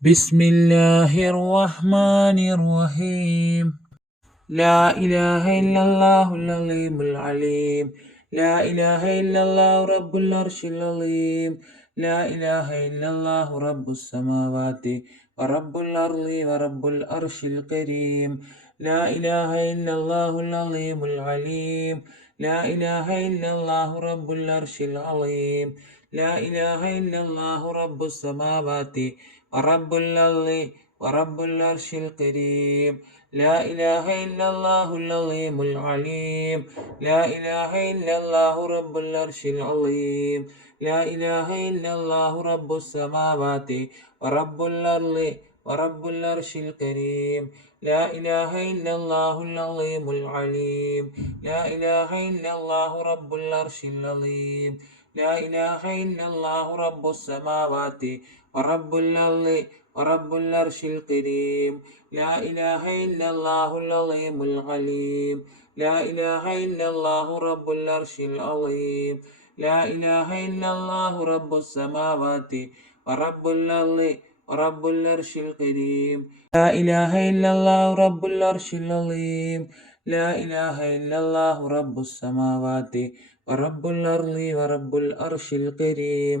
بسم الله الرحمن الرحيم لا إله إلا الله العليم العليم لا إله إلا الله رب العرش العظيم لا إله إلا الله رب السماوات ورب الأرض ورب العرش الكريم لا إله إلا الله العظيم العليم لا إله إلا الله رب العرش العظيم لا إله إلا الله رب السماوات ورب الأرض ورب العرش الكريم لا إله إلا الله العظيم العليم لا إله إلا الله رب العرش العظيم لا إله إلا الله رب السماوات ورب الأرض ورب العرش الكريم لا إله إلا الله العظيم العليم لا إله إلا الله رب العرش العظيم لا إله إلا الله رب السماوات ورب الأرض ورب العرش الكريم. لا إله إلا الله العظيم العليم. لا إله إلا الله رب العرش العظيم. لا إله إلا الله رب السماوات ورب الأرض ورب العرش الكريم. لا إله إلا الله رب العرش العظيم. لا إله إلا الله رب السماوات ورب الأرض ورب العرش الكريم.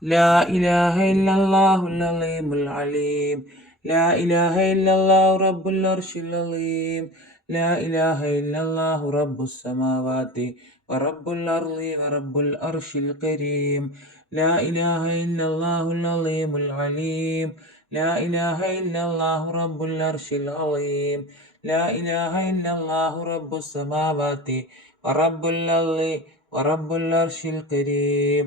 لا إله إلا الله العظيم العليم. لا إله إلا الله رب العرش العظيم. لا إله إلا الله رب السماوات ورب الأرض ورب العرش الكريم. لا إله إلا الله العظيم العليم. لا إله إلا الله رب العرش العظيم. لا إله إلا الله رب السماوات ورب الأرض ورب العرش الكريم.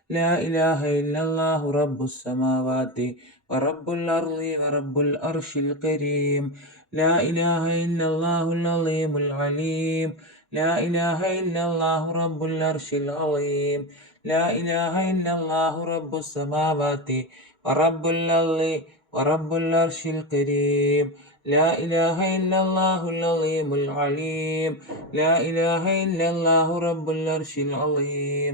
لا إله إلا الله رب السماوات ورب الأرض ورب العرش الكريم. لا إله إلا الله العظيم العليم. لا إله إلا الله رب العرش العظيم. لا إله إلا الله رب السماوات ورب الأرض ورب العرش الكريم. لا إله إلا الله العظيم العليم. لا إله إلا الله رب العرش العظيم.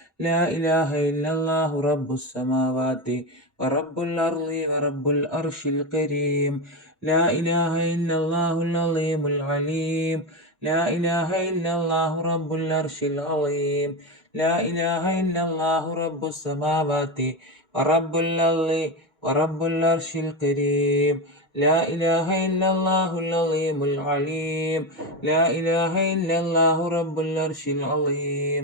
لا إله إلا الله رب السماوات ورب الأرض ورب الأرش الكريم. لا إله إلا الله العظيم العليم. لا إله إلا الله رب العرش العظيم. لا إله إلا الله رب السماوات ورب الأرض ورب العرش الكريم. لا إله إلا الله العظيم العليم. لا إله إلا الله رب العرش العظيم.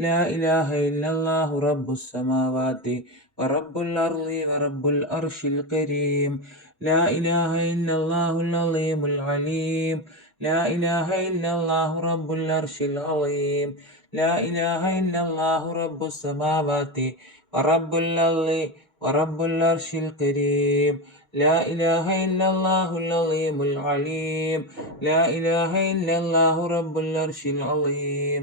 لا إله إلا الله رب السماوات ورب الأرض ورب الأرش الكريم. لا إله إلا الله العظيم العليم. لا إله إلا الله رب العرش العظيم. لا إله إلا الله رب السماوات ورب الأرض ورب العرش الكريم. لا إله إلا الله العظيم العليم. لا إله إلا الله رب العرش العظيم.